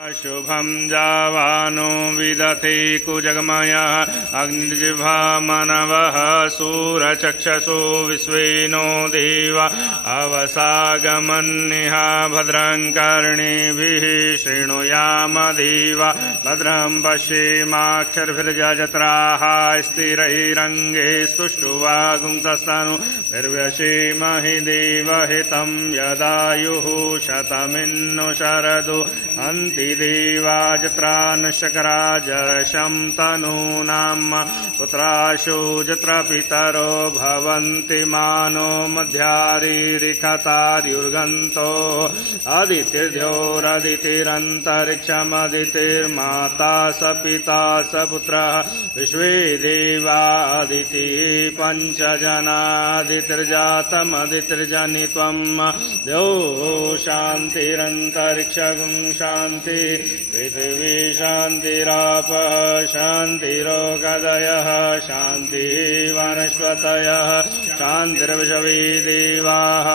शुभं जावानो विदथे कुजगमया अग्निजिह्वा मनवः सूरचक्षसो विश्वेनो देवा अवसागमन्निहा भद्रं कर्णेभिः शृणुयाम देवा भद्रं पश्येमाक्षरभिर्जत्राः स्थिरैरङ्गे स्तुष्टुवागुंसस्तनुर्व्यसेमहि देवहितं यदायुः शतमिन्नु शरदु अन्ति देवा जत्रा न शकराजर्षं तनूनां पुत्राशो जत्र पितरो भवन्ति मानो मध्यारिरिखताद्युर्गन्तो अदितिर्द्योरदितिरन्तरिक्षमदितिर्माता स पिता स पुत्रः विश्वे देवादिति पञ्चजनादितिर्जातमदितिर्जनित्वं द्यो शान्तिरन्तरिक्षं शान्ति पृथिवी शान्तिरापः शान्तिरोगदयः शान्ति वनस्पतयः शान्तिर्विषवे देवाः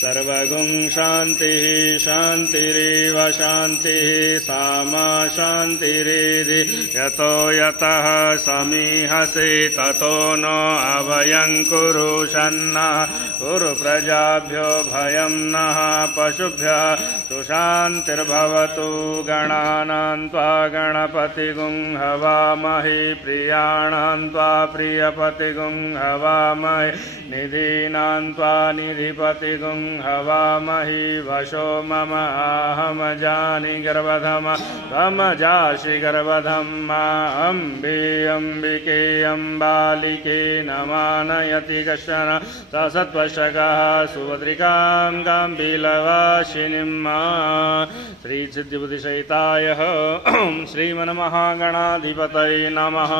सर्वगुं शान्तिः शान्तिरेव शान्तिः सामा शान्तिरेधि यतो यतः समीहसे ततो नो अभयं कुरु शन्नः कुरु प्रजाभ्यो भयं नः पशुभ्यः तु शान्तिर्भवतु गणानां त्वा गणपतिगुं हवामहे प्रियाणां त्वा प्रियपतिगुं हवामहे निधीनां त्वा निधिपतिगुं हवामहि वशो मम अहम जानि गर्वधम त्वम जासि गर्वधम अम्बे अम्बिके अम्बालिके नमानयति कश्चन स सत्वशकः सुभद्रिकां गाम्भीलवासिनीं श्रीसिद्धिबुद्धिसहिताय श्रीमन्महागणाधिपतये नमः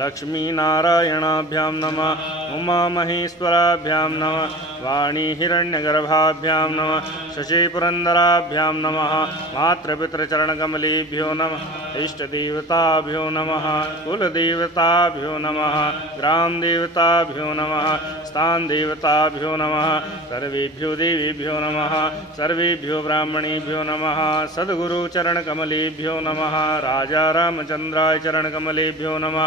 लक्ष्मीनारायणाभ्यां नमः उमामहेश्वराभ्यां नमः वाणी हिरण्यगर्भाभ्यां नमः शशिपुरन्दराभ्यां नमः मातृपितृचरणकमलेभ्यो नमः इष्टदेवताभ्यो नमः कुलदेवताभ्यो नमः ग्रामदेवताभ्यो नमः स्थानदेवताभ्यो नमः सर्वेभ्यो देवेभ्यो नमः सर्वेभ्यो ब्राह्मणेभ्यो नमः सद्गुरुचरणकमलेभ्यो नमः राजारामचन्द्राय चरणकमलेभ्यो नमः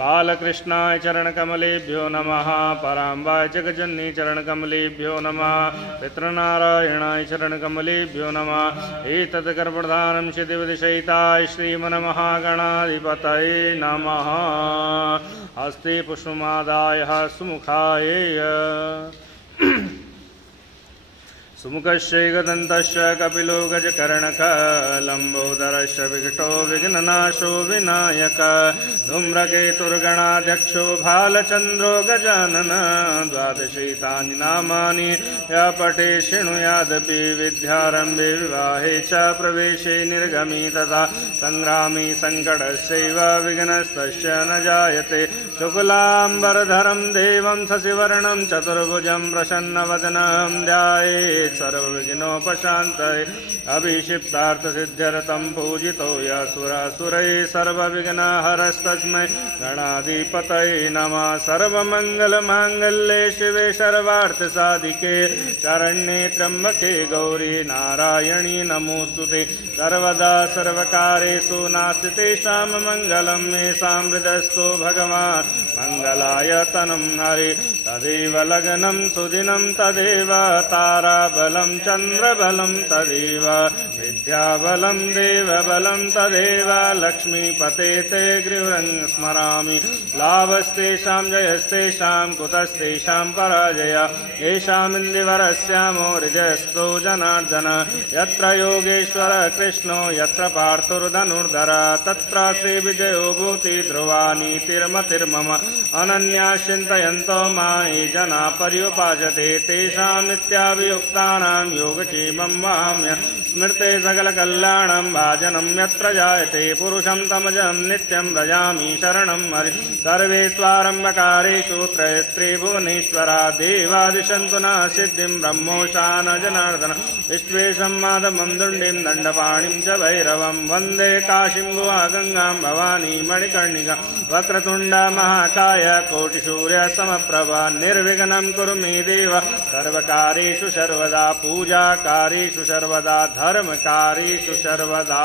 बालकृष्णाय चरणकमलेभ्यो नमः पराम्बाय जगजननी चरणकमलेभ्यो नमः पितृनारायणाय चरणकमलेभ्यो नमः एतत् कर्मप्रधानं सिद्धिबुद्धिसहिताय श्रीमन्महागणाधिपतये नमः हस्ते पुष्पमादाय सुमुखाय सुमुखस्यैकदन्तस्य कपिलो गजकर्णकलम्बोदरस्य विकटो विघ्ननाशो विनायक धूम्रकेतुर्गणाध्यक्षो भालचन्द्रो गजानन द्वादशैतानि नामानि य पठे शृणुयादपि विद्यारम्भे विवाहे च प्रवेशे निर्गमे तथा सङ्ग्रामे सङ्कटस्यैव विघ्नस्तस्य न जायते शुक्लाम्बरधरं देवं शशिवर्णं चतुर्भुजं प्रसन्नवदनं ध्यायेत् सर्वविघ्नोपशान्तये अभिषिप्तार्थसिद्ध्यर्थं पूजितो यासुरासुरैः सर्वविघ्नहरस्तस्मै गणाधिपतये नमः सर्वमङ्गलमाङ्गल्ये शिवे सर्वार्थसाधिके शरण्ये त्र्यम्बके गौरी नारायणी नमोऽस्तुते सर्वदा सर्वकारेषु नास्ति तेषां मङ्गलं येषां हृदयस्थो भगवान् मङ्गलायतनं हरे तदेव लग्नं सुदिनं तदेव ताराबलं चन्द्रबलं तदेव विद्याबलं देवबलं तदेव लक्ष्मीपते ते गृहं स्मरामि लाभस्तेषां जयस्तेषां कुतस्तेषां पराजय येषामिन्दिवरस्यामो हृदयस्थो जनार्दन यत्र योगेश्वर कृष्णो यत्र पार्थुर्धनुर्धर तत्र श्रीविजयो भूति ध्रुवा नीतिर्मतिर्मम अनन्या चिन्तयन्तो मायि जना पर्युपासते तेषां नित्याभियुक्तानां योगक्षेमं वहाम्य स्मृते सकलकल्याणं भाजनं यत्र जायते पुरुषं तमजं नित्यं व्रजामि शरणं हरि सर्वेष्वारम्भकारेषु त्रयस्त्रिभुवनेश्वरा देवादिशन्तु न सिद्धिं ब्रह्मोशान जनार्दन विश्वेशं माधवं दुण्डिं दण्डपाणिं च भैरवं वन्दे काशीं गुहा गङ्गां भवानी मणिकर्णिका वक्रतुण्ड महाकाय कोटिसूर्यसमप्रभा निर्विघ्नं कुरु मे देव सर्वकारेषु सर्वदा पूजाकारीषु सर्वदा धर्मकारीषु सर्वदा।